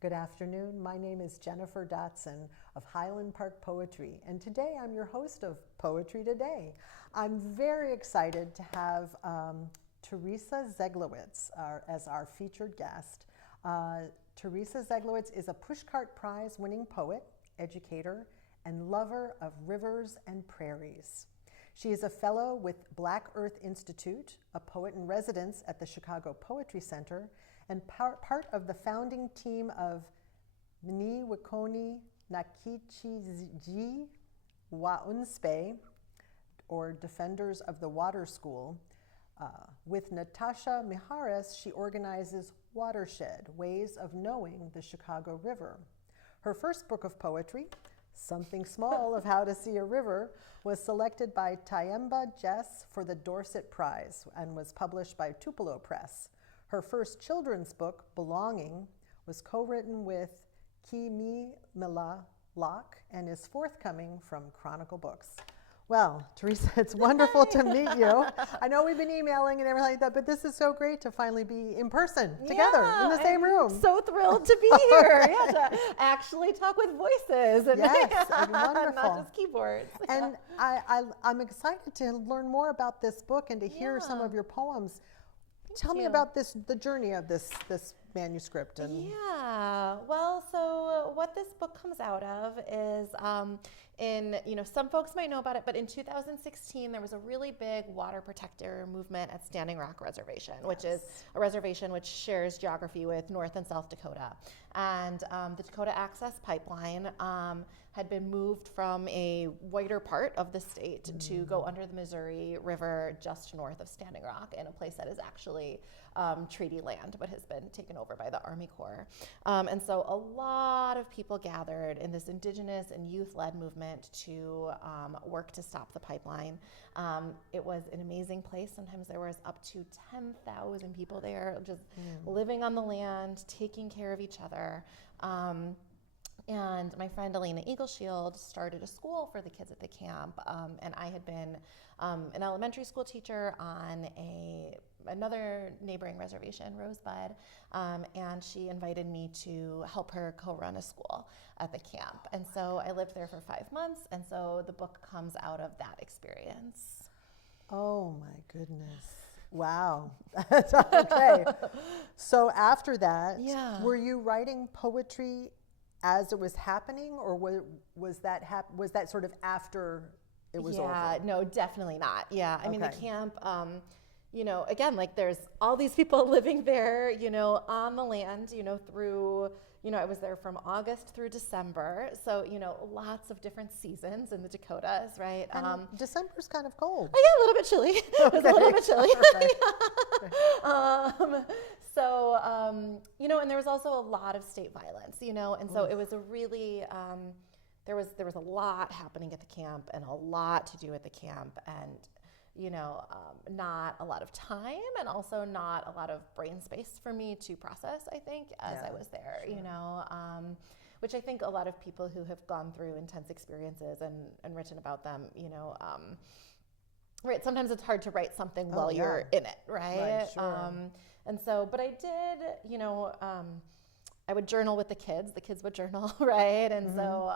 Good afternoon. My name is Jennifer Dotson of Highland Park Poetry, and today I'm your host of Poetry Today. I'm very excited to have Teressa Dzieglewicz as our featured guest. Teressa Dzieglewicz is a Pushcart Prize-winning poet, educator, and lover of rivers and prairies. She is a fellow with Black Earth Institute, a poet in residence at the Chicago Poetry Center, and part of the founding team of Mni Wikoni Nakichiji Waunspe, or Defenders of the Water School. With Natasha Miharis, she organizes Watershed, Ways of Knowing the Chicago River. Her first book of poetry, Something Small of How to See a River, was selected by Tyemba Jess for the Dorset Prize and was published by Tupelo Press. Her first children's book, Belonging, was co-written with Kimi Mila Locke and is forthcoming from Chronicle Books. Well, Teressa, it's wonderful to meet you. I know we've been emailing and everything like that, but this is so great to finally be in person together in the same room. So thrilled to be here. To actually talk with voices and wonderful. not just keyboards. And I'm excited to learn more about this book and to hear some of your poems. Tell me about the journey of this manuscript. Well, so what this book comes out of is some folks might know about it, but in 2016 there was a really big water protector movement at Standing Rock Reservation, which is a reservation which shares geography with North and South Dakota. And the Dakota Access Pipeline had been moved from a whiter part of the state to go under the Missouri River just north of Standing Rock in a place that is actually treaty land but has been taken over by the Army Corps. And so a lot of people gathered in this indigenous and youth-led movement to work to stop the pipeline. It was an amazing place. Sometimes there was up to 10,000 people there just living on the land, taking care of each other. And my friend Elena Eagleshield started a school for the kids at the camp, and I had been an elementary school teacher on another neighboring reservation, Rosebud, and she invited me to help her co-run a school at the camp. And so I lived there for 5 months, and so the book comes out of that experience. Oh my goodness. Wow. Okay. So after that, were you writing poetry as it was happening, or was that sort of after it was over? Yeah, no, definitely not. Yeah, I mean, the camp, again, like there's all these people living there, on the land, through, I was there from August through December. So, lots of different seasons in the Dakotas, right? And December's kind of cold. Oh, yeah, a little bit chilly. It was a little bit chilly. And there was also a lot of state violence, and so it was a really, there was a lot happening at the camp and a lot to do at the camp, and not a lot of time and also not a lot of brain space for me to process, I think, as I was there, which I think a lot of people who have gone through intense experiences and written about them, right, sometimes it's hard to write something while you're in it, right? And so, but I did, I would journal with the kids would journal, right? And so,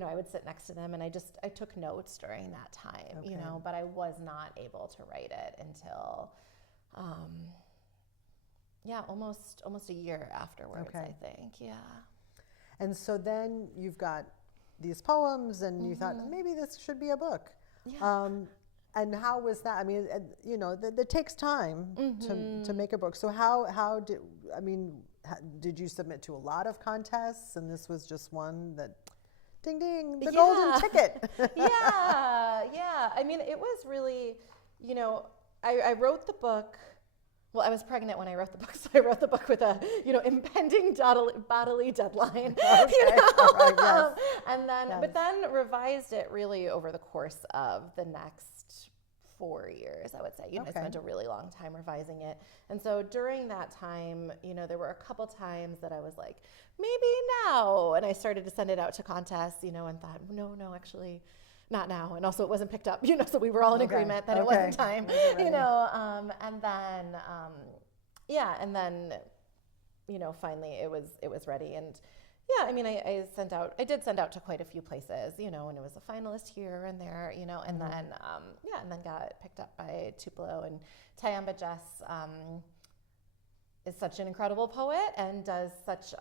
I would sit next to them and I took notes during that time, but I was not able to write it until, almost a year afterwards, I think, And so then you've got these poems and you thought, maybe this should be a book. And how was that? I mean, that takes time to make a book. So did you submit to a lot of contests and this was just one that, ding, ding, the golden ticket? I mean, it was really, I wrote the book. Well, I was pregnant when I wrote the book, so I wrote the book with a, impending bodily deadline. And then, but then revised it really over the course of the next 4 years, I would say. I spent a really long time revising it. And so during that time, there were a couple times that I was like, maybe now. And I started to send it out to contests, and thought, no, actually, not now. And also it wasn't picked up, so we were all in agreement that it wasn't time, and then, finally it was ready. And yeah, I mean, I did send out to quite a few places, and it was a finalist here and there, and then, and then got picked up by Tupelo. And Tyamba Jess is such an incredible poet and does such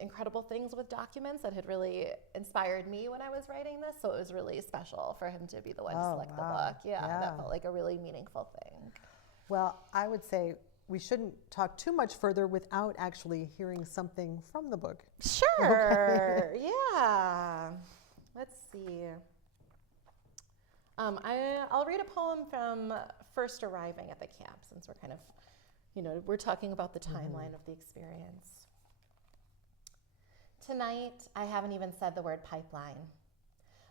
incredible things with documents that had really inspired me when I was writing this. So it was really special for him to be the one to select the book. Yeah, that felt like a really meaningful thing. Well, I would say we shouldn't talk too much further without actually hearing something from the book. Sure. Okay. Yeah. Let's see. I'll read a poem from first arriving at the camp, since we're kind of, we're talking about the timeline of the experience. Tonight, I haven't even said the word pipeline.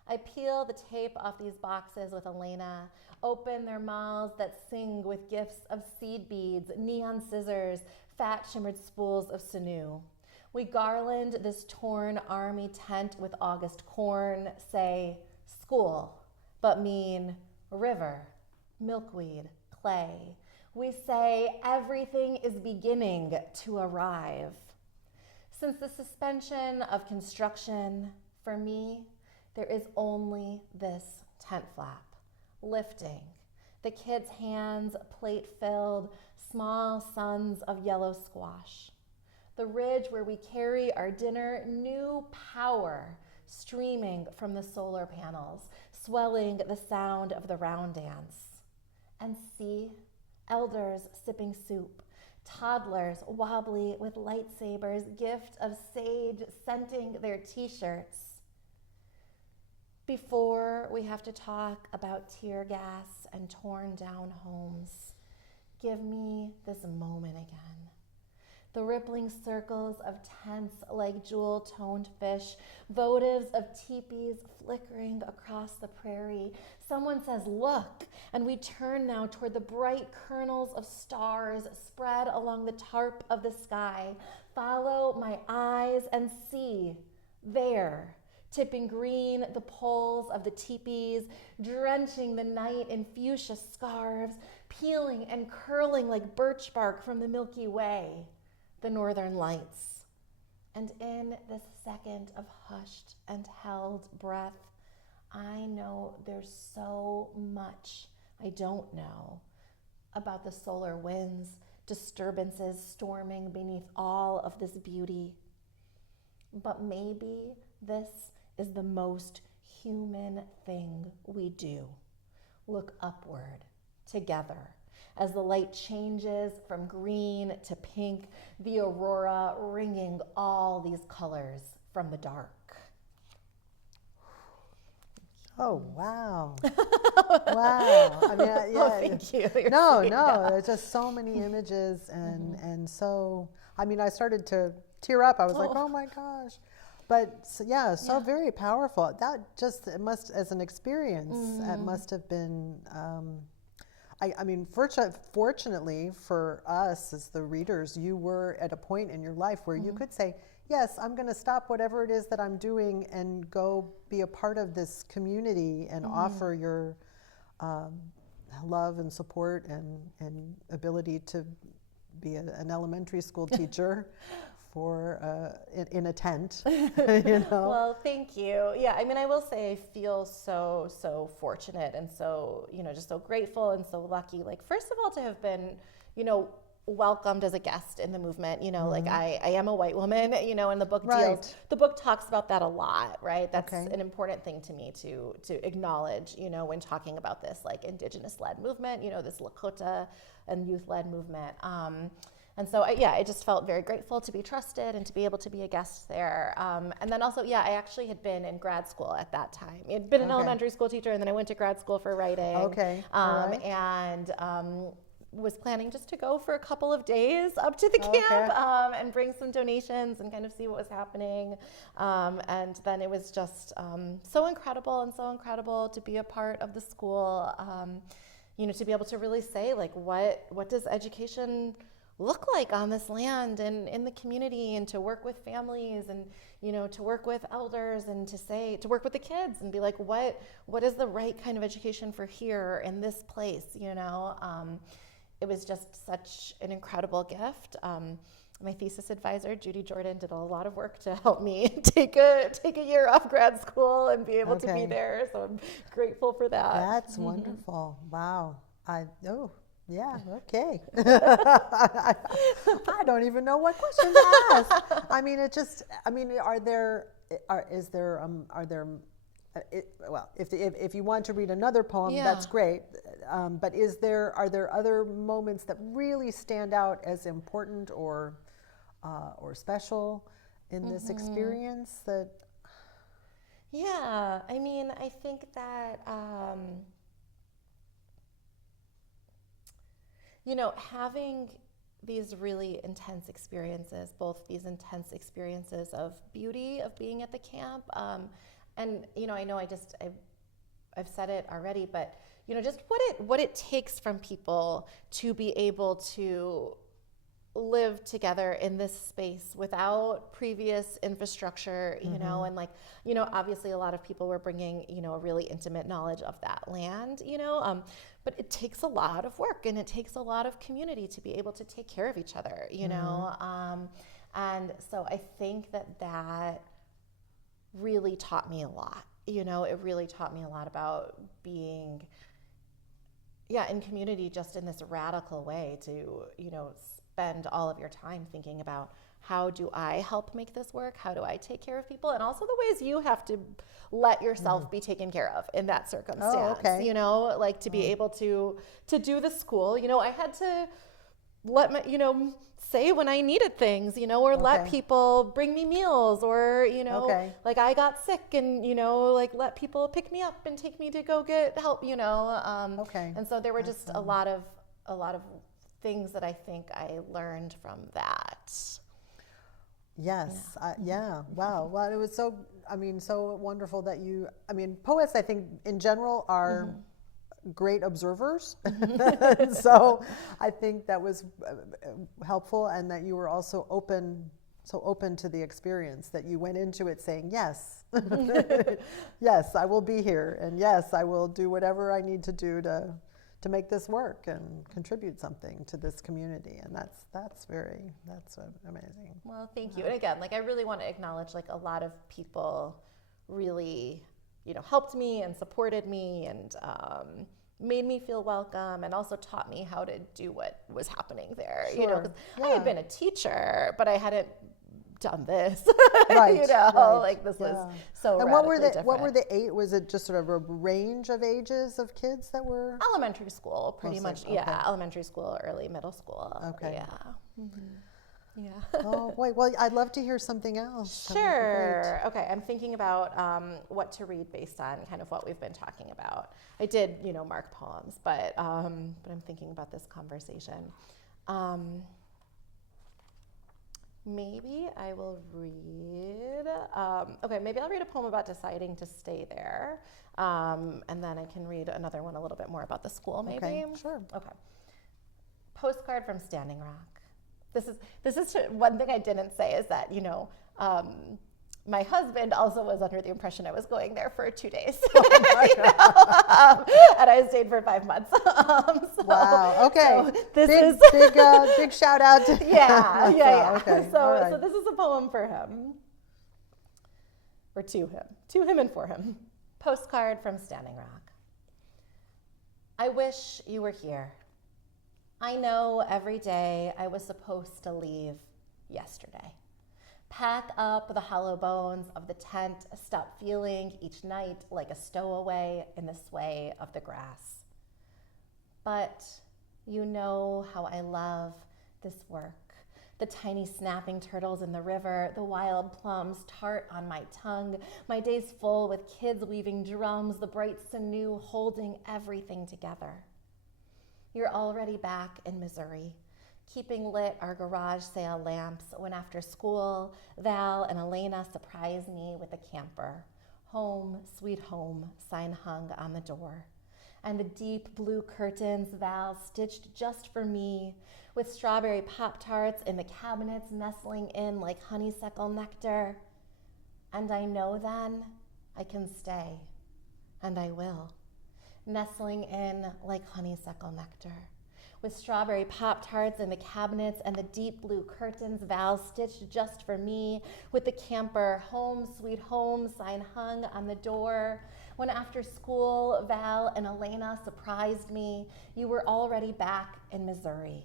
I peel the tape off these boxes with Elena, open their mouths that sing with gifts of seed beads, neon scissors, fat shimmered spools of sinew. We garland this torn army tent with August corn, say school, but mean river, milkweed, clay. We say everything is beginning to arrive. Since the suspension of construction, for me, there is only this tent flap, lifting, the kids' hands plate-filled, small suns of yellow squash. The ridge where we carry our dinner, new power streaming from the solar panels, swelling the sound of the round dance. And see, elders sipping soup, toddlers wobbly with lightsabers, gift of sage scenting their t-shirts. Before we have to talk about tear gas and torn down homes, give me this moment again. The rippling circles of tents like jewel-toned fish, votives of teepees flickering across the prairie. Someone says, look, and we turn now toward the bright kernels of stars spread along the tarp of the sky. Follow my eyes and see, there, tipping green the poles of the teepees, drenching the night in fuchsia scarves, peeling and curling like birch bark from the Milky Way, the northern lights. And in this second of hushed and held breath, I know there's so much I don't know about the solar winds, disturbances storming beneath all of this beauty. But maybe this is the most human thing we do. Look upward together as the light changes from green to pink, the aurora ringing all these colors from the dark. Oh, wow. Wow. I mean, yeah. Oh, thank you. No, there's just so many images and so, I mean, I started to tear up. I was like, oh my gosh. But very powerful. That just, it must, as an experience, it must have been, I mean, fortunately for us as the readers, you were at a point in your life where you could say, yes, I'm going to stop whatever it is that I'm doing and go be a part of this community and offer your love and support and ability to be an elementary school teacher for in a tent, you know. Well, thank you. Yeah, I mean, I will say I feel so fortunate and so, just so grateful and so lucky. Like, first of all, to have been, welcomed as a guest in the movement, like I am a white woman, and the book the book talks about that a lot, right? That's an important thing to me to acknowledge, when talking about this like Indigenous-led movement, this Lakota and youth-led movement. And so, I just felt very grateful to be trusted and to be able to be a guest there. And then also, I actually had been in grad school at that time. I had been an elementary school teacher, and then I went to grad school for writing. And was planning just to go for a couple of days up to the camp and bring some donations and kind of see what was happening. And then it was just so incredible to be a part of the school, to be able to really say, like, what does education look like on this land and in the community, and to work with families and, to work with elders and to work with the kids and be like, what is the right kind of education for here in this place, It was just such an incredible gift. my thesis advisor, Judy Jordan, did a lot of work to help me take a year off grad school and be able to be there. So I'm grateful for that. That's wonderful. Wow. Yeah, okay. I don't even know what question to ask. I mean, if you want to read another poem, that's great. But are there other moments that really stand out as important or special in this experience that? Yeah, I mean, I think that, having these really intense experiences, both these intense experiences of beauty of being at the camp, and I know I've said it already, but just what it takes from people to be able to live together in this space without previous infrastructure, and obviously a lot of people were bringing, a really intimate knowledge of that land, but it takes a lot of work and it takes a lot of community to be able to take care of each other, and so I think that really taught me a lot, it really taught me a lot about being, in community just in this radical way to, spend all of your time thinking about how do I help make this work? How do I take care of people? And also the ways you have to let yourself be taken care of in that circumstance, to be able to do the school, I had to let my, say when I needed things, or let people bring me meals or, like I got sick and, let people pick me up and take me to go get help, And so there were just a lot of things that I think I learned from that. Yes. Wow. Well, it was so wonderful that poets, I think in general are great observers. So I think that was helpful, and that you were also so open to the experience, that you went into it saying, yes, yes, I will be here. And yes, I will do whatever I need to do to make this work and contribute something to this community. And that's amazing. Well, thank you. And again, I really want to acknowledge a lot of people really, helped me and supported me and made me feel welcome, and also taught me how to do what was happening there. Sure. 'Cause I had been a teacher, but I hadn't done this. Right. This was so. And what were the eight? Was it just sort of a range of ages of kids that were? Elementary school, pretty much. Okay. Yeah, elementary school, early middle school. Okay. Yeah. Yeah. Oh boy. Well, I'd love to hear something else. Sure. Okay. I'm thinking about what to read based on kind of what we've been talking about. I did, mark poems, but I'm thinking about this conversation. Maybe I will read. Maybe I'll read a poem about deciding to stay there, and then I can read another one a little bit more about the school. Maybe. Okay. Sure. Okay. Postcard from Standing Rock. This is one thing I didn't say is that my husband also was under the impression I was going there for 2 days. Oh and I stayed for 5 months. Wow. Okay. So big shout out to yeah. Okay. So this is a poem for him, or to him and for him. Postcard from Standing Rock. I wish you were here. I know every day I was supposed to leave yesterday. Pack up the hollow bones of the tent, stop feeling each night like a stowaway in the sway of the grass. But you know how I love this work. The tiny snapping turtles in the river, the wild plums tart on my tongue, my days full with kids weaving drums, the bright sinew holding everything together. You're already back in Missouri, keeping lit our garage sale lamps when after school, Val and Elena surprise me with a camper. Home, sweet home, sign hung on the door. And the deep blue curtains Val stitched just for me, with strawberry Pop-Tarts in the cabinets nestling in like honeysuckle nectar. And I know then I can stay, and I will. Nestling in like honeysuckle nectar, with strawberry Pop-Tarts in the cabinets and the deep blue curtains Val stitched just for me, with the camper "Home Sweet Home" sign hung on the door. When after school, Val and Elena surprised me, you were already back in Missouri,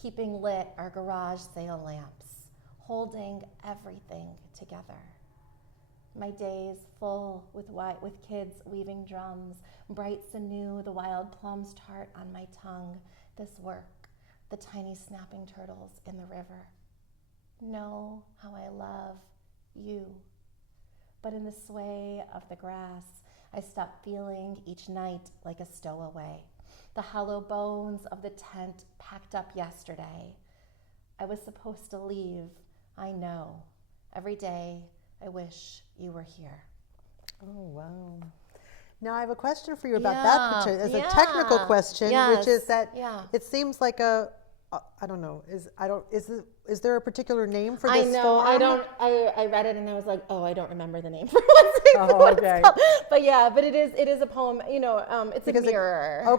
keeping lit our garage sale lamps, holding everything together. My days full with kids weaving drums, brights anew, the wild plums tart on my tongue, this work, the tiny snapping turtles in the river. Know how I love you. But in the sway of the grass, I stop feeling each night like a stowaway, the hollow bones of the tent packed up yesterday. I was supposed to leave, I know. Every day, I wish you were here. Oh, wow. Now I have a question for you about that particular, as a technical question, which is that it seems like I don't know, is there a particular name for this form? I read it and I was like, oh, I don't remember the name for what it's called. But but it is a poem, it's because a mirror. All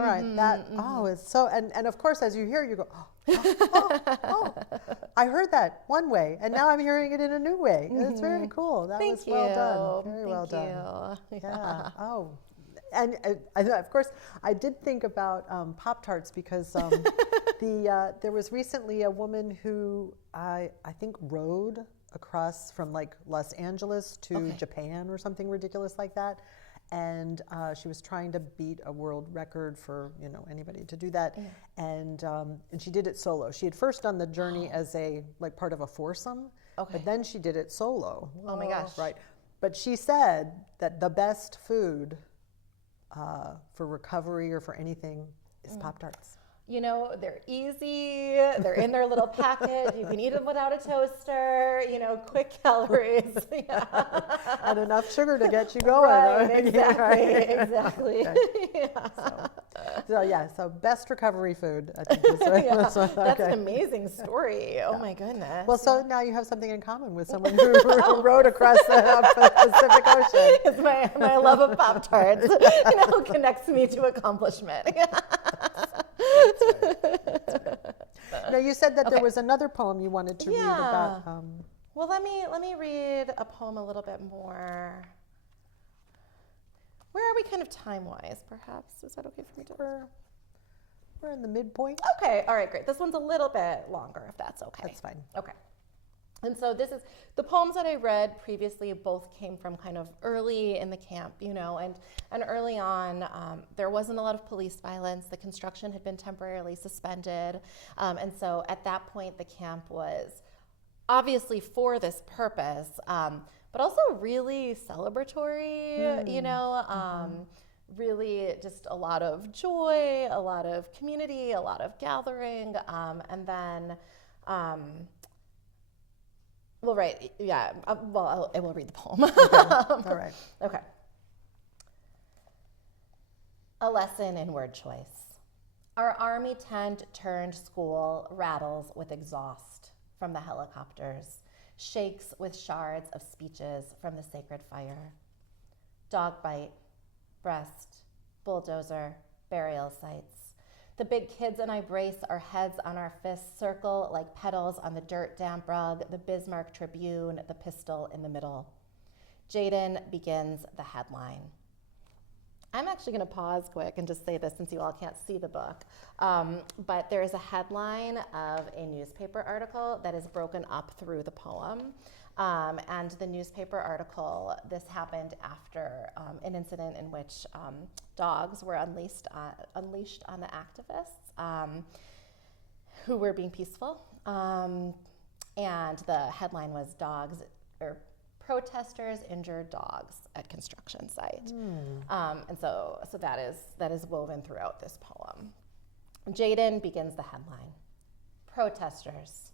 right. It's so, and of course, as you hear, you go, oh, I heard that one way, and now I'm hearing it in a new way. It's very cool. That was well done. Very well done. Yeah. Oh. And of course, I did think about Pop-Tarts because there was recently a woman who I think rode across from like Los Angeles to Japan or something ridiculous like that. And she was trying to beat a world record for anybody to do that, and she did it solo. She had first done the journey as a part of a foursome, but then she did it solo. Oh my gosh! Right, but she said that the best food for recovery or for anything is Pop-Tarts. They're easy, they're in their little package, you can eat them without a toaster, quick calories. And enough sugar to get you going. Right, exactly. So best recovery food, I think is right. That's an amazing story. Oh my goodness. Well, so now you have something in common with someone who rode across the Pacific Ocean. It's my love of Pop-Tarts, connects me to accomplishment. That's right. Now you said that there was another poem you wanted to read about. Well, let me read a poem a little bit more. Where are we kind of time-wise, perhaps? Is that okay for me to? We're in the midpoint. Okay, all right, great. This one's a little bit longer, if that's okay. That's fine. Okay. And so this is, the poems that I read previously both came from kind of early in the camp, and early on, there wasn't a lot of police violence. The construction had been temporarily suspended. And so at that point, the camp was obviously for this purpose, but also really celebratory, really just a lot of joy, a lot of community, a lot of gathering, and then, I will read the poem. All right. Okay. A lesson in word choice. Our army tent turned school rattles with exhaust from the helicopters, shakes with shards of speeches from the sacred fire. Dog bite, breast, bulldozer, burial sites. The big kids and I brace our heads on our fists, circle like petals on the dirt damp rug, the Bismarck Tribune, the pistol in the middle. Jaden begins the headline. I'm actually going to pause quick and just say this since you all can't see the book. But there is a headline of a newspaper article that is broken up through the poem. And the newspaper article, this happened after an incident in which dogs were unleashed on the activists who were being peaceful. And the headline was protesters injured dogs at construction site. And so that is woven throughout this poem. Jaden begins the headline. Protesters.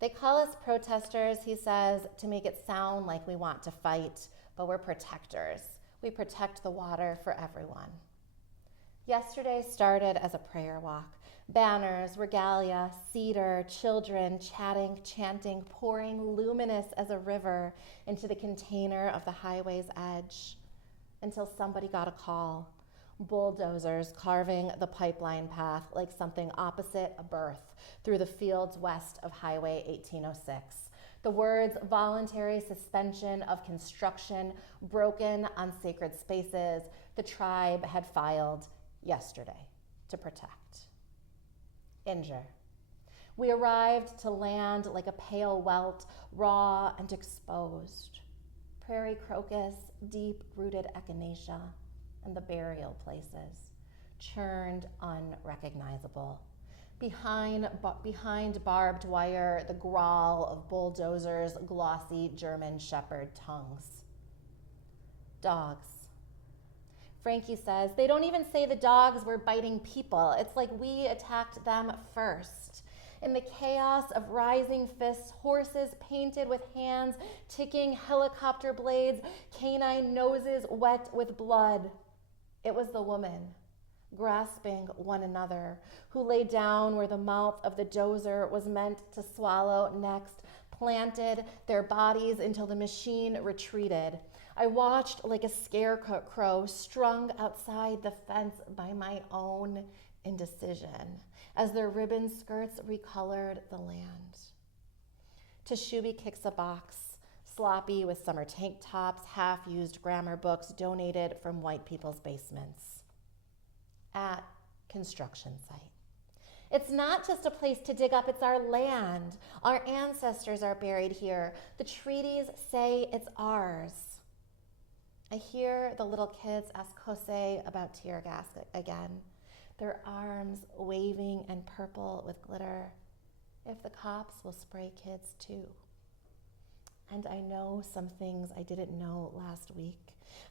They call us protesters, he says, to make it sound like we want to fight, but we're protectors. We protect the water for everyone. Yesterday started as a prayer walk. Banners, regalia, cedar, children chatting, chanting, pouring luminous as a river into the container of the highway's edge, until somebody got a call. bulldozers carving the pipeline path like something opposite a birth through the fields west of Highway 1806. The words voluntary suspension of construction broken on sacred spaces the tribe had filed yesterday to protect. Injure. We arrived to land like a pale welt, raw and exposed. Prairie crocus, deep-rooted echinacea, and the burial places, churned unrecognizable. Behind barbed wire, the growl of bulldozers, glossy German shepherd tongues. Dogs. Frankie says, they don't even say the dogs were biting people. It's like we attacked them first. In the chaos of rising fists, horses painted with hands, ticking helicopter blades, canine noses wet with blood. It was the woman, grasping one another, who lay down where the mouth of the dozer was meant to swallow next, planted their bodies until the machine retreated. I watched like a scarecrow strung outside the fence by my own indecision as their ribbon skirts recolored the land. Tashubi kicks a box, sloppy with summer tank tops, half-used grammar books donated from white people's basements. At construction site. It's not just a place to dig up, it's our land. Our ancestors are buried here. The treaties say it's ours. I hear the little kids ask Jose about tear gas again, their arms waving and purple with glitter. If the cops will spray kids too. And I know some things I didn't know last week.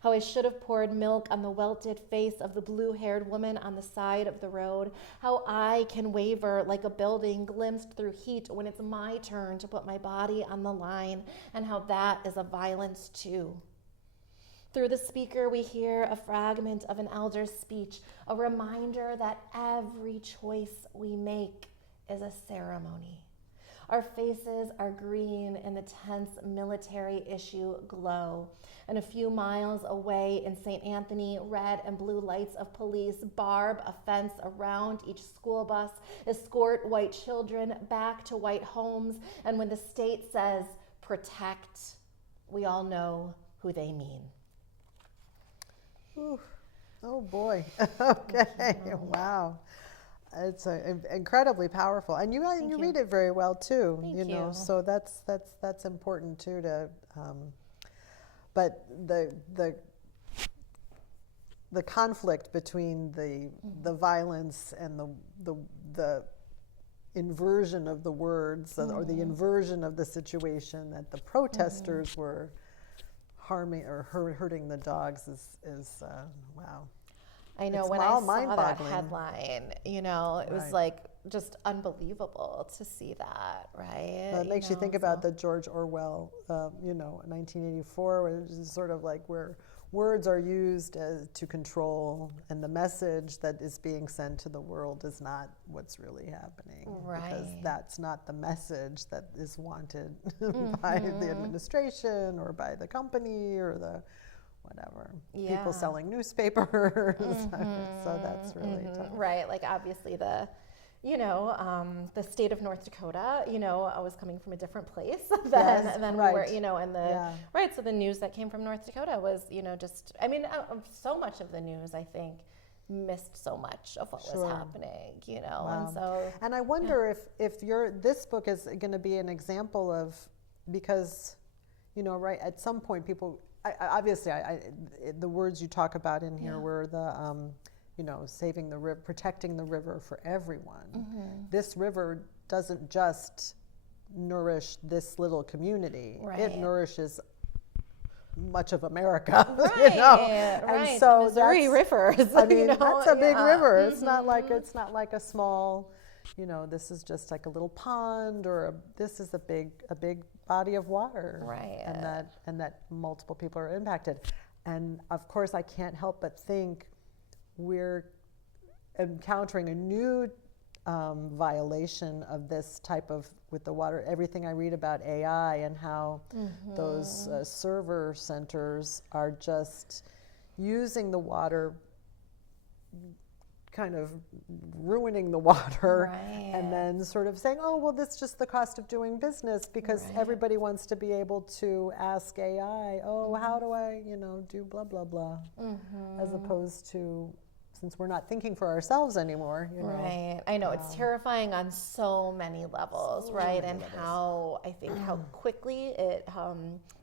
How I should have poured milk on the welted face of the blue-haired woman on the side of the road. How I can waver like a building glimpsed through heat when it's my turn to put my body on the line, and how that is a violence too. Through the speaker, we hear a fragment of an elder's speech, a reminder that every choice we make is a ceremony. Our faces are green in the tense military issue glow. And a few miles away in St. Anthony, red and blue lights of police barb a fence around each school bus, escort white children back to white homes. And when the state says protect, we all know who they mean. Ooh. Oh boy. Okay. Wow. It's incredibly powerful, and you read it very well too. Thank you. So that's important too. But the conflict between the violence and the inversion of the words, or the inversion of the situation that the protesters were harming or hurting the dogs is wow. I know, It's when I saw that mind-boggling. headline, it was like just unbelievable to see that, right? It makes you think about the George Orwell, 1984, where it's sort of like where words are used to control, and the message that is being sent to the world is not what's really happening. Right. Because that's not the message that is wanted by the administration or by the company or the whatever. Yeah. People selling newspapers. So that's really tough. Right, like obviously the state of North Dakota, I was coming from a different place than we were, right. So the news that came from North Dakota was, so much of the news, I think, missed so much of what was happening, Wow. and so. And I wonder if this book is going to be an example of, because, right, at some point people, obviously the words you talk about in here were the, saving the river, protecting the river for everyone. This river doesn't just nourish this little community. Right. It nourishes much of America. Right, And right. so the Missouri River. that's a big river. It's not like a small, this is just like a little pond, or this is a big body of water. Right. And that multiple people are impacted. And of course I can't help but think we're encountering a new violation of this type of, with the water, everything I read about AI and how those server centers are just using the water kind of ruining the water, Right. and then sort of saying, oh, well, that's just the cost of doing business, because Right. everybody wants to be able to ask AI, oh, how do I, do blah, blah, blah, as opposed to, since we're not thinking for ourselves anymore, Right. I know it's terrifying on so many levels, right? And how I think how quickly it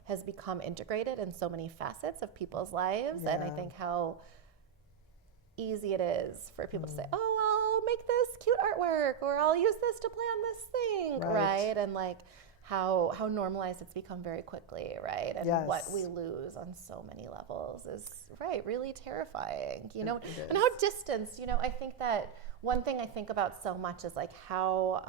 has become integrated in so many facets of people's lives. And I Yeah. think how easy it is for people to say, oh, I'll make this cute artwork, or I'll use this to play on this thing, Right. right? And like how normalized it's become very quickly, right? And Yes. what we lose on so many levels is really terrifying, It and how distanced, I think that one thing I think about so much is like how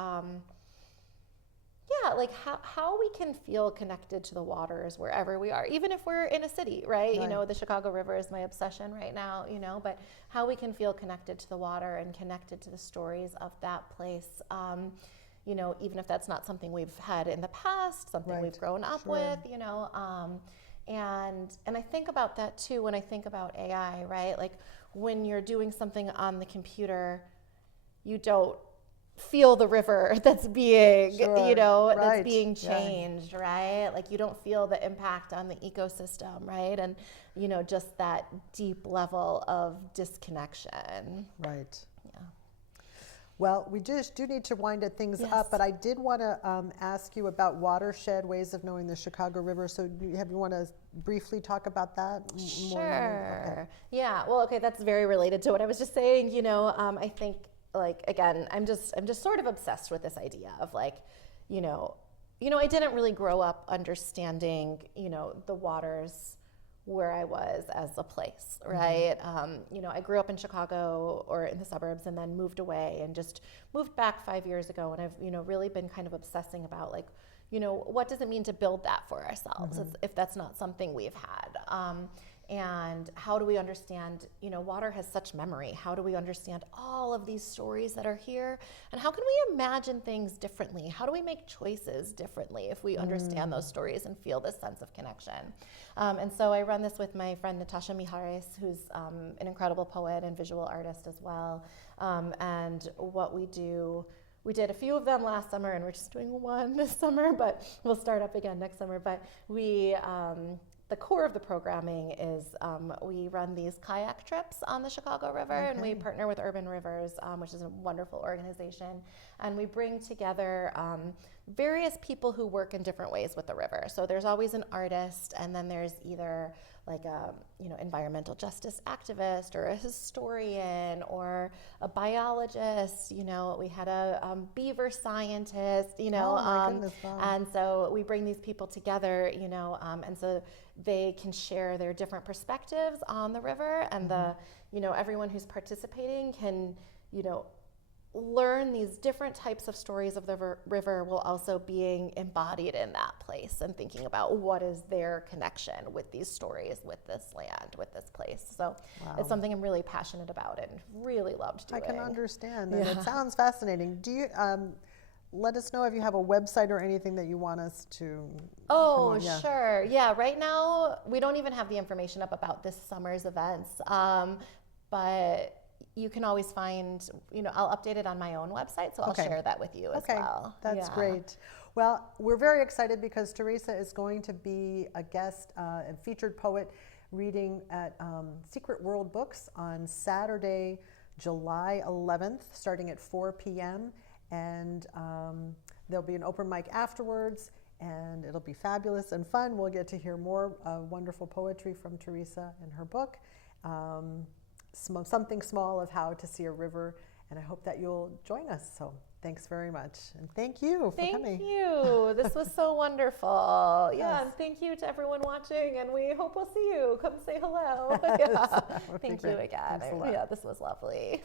how we can feel connected to the waters wherever we are, even if we're in a city, right? Right. The Chicago River is my obsession right now, but how we can feel connected to the water and connected to the stories of that place, even if that's not something we've had in the past, something Right. we've grown up Sure. with, and I think about that too when I think about AI, right? Like when you're doing something on the computer, you don't feel the river that's being, Sure. that's Right. being Yeah. changed, right? Like you don't feel the impact on the ecosystem, right? And, just that deep level of disconnection. Right. Yeah. Well, we just do need to wind things Yes. up, but I did want to ask you about watershed ways of knowing the Chicago River. So you want to briefly talk about that? Sure. Okay. Yeah. Well, okay. That's very related to what I was just saying. I think like, again, I'm just sort of obsessed with this idea of like, I didn't really grow up understanding, the waters where I was as a place, right? I grew up in Chicago or in the suburbs and then moved away and just moved back 5 years ago. And I've, really been kind of obsessing about like, what does it mean to build that for ourselves if that's not something we've had? And how do we understand, water has such memory. How do we understand all of these stories that are here? And how can we imagine things differently? How do we make choices differently if we understand those stories and feel this sense of connection? And so I run this with my friend Natasha Miharis, who's an incredible poet and visual artist as well. And what we do, we did a few of them last summer, and we're just doing one this summer, but we'll start up again next summer. But we, the core of the programming is we run these kayak trips on the Chicago River, and we partner with Urban Rivers, which is a wonderful organization. And we bring together various people who work in different ways with the river. So there's always an artist, and then there's either like a environmental justice activist or a historian or a biologist. We had a beaver scientist. Oh, my goodness, wow. And so we bring these people together. And so they can share their different perspectives on the river, and the everyone who's participating can learn these different types of stories of the river while also being embodied in that place and thinking about what is their connection with these stories, with this land, with this place. So it's something I'm really passionate about and really loved doing. I can understand, and it sounds fascinating. Do you let us know if you have a website or anything that you want us to promote? Yeah. Sure. Yeah, right now we don't even have the information up about this summer's events, but you can always find, I'll update it on my own website, so I'll share that with you as well. That's great. Well, we're very excited because Teressa is going to be a guest and featured poet reading at Secret World Books on Saturday, July 11th, starting at 4 p.m. And there'll be an open mic afterwards, and it'll be fabulous and fun. We'll get to hear more wonderful poetry from Teressa in her book. Something small of how to see a river, and I hope that you'll join us. So thanks very much, and thank you for coming. Thank you. This was so wonderful. Yes. Yeah, and thank you to everyone watching, and we hope we'll see you. Come say hello. Yes. Yeah. That would be Thank you great. again. Thanks a lot. Yeah, this was lovely.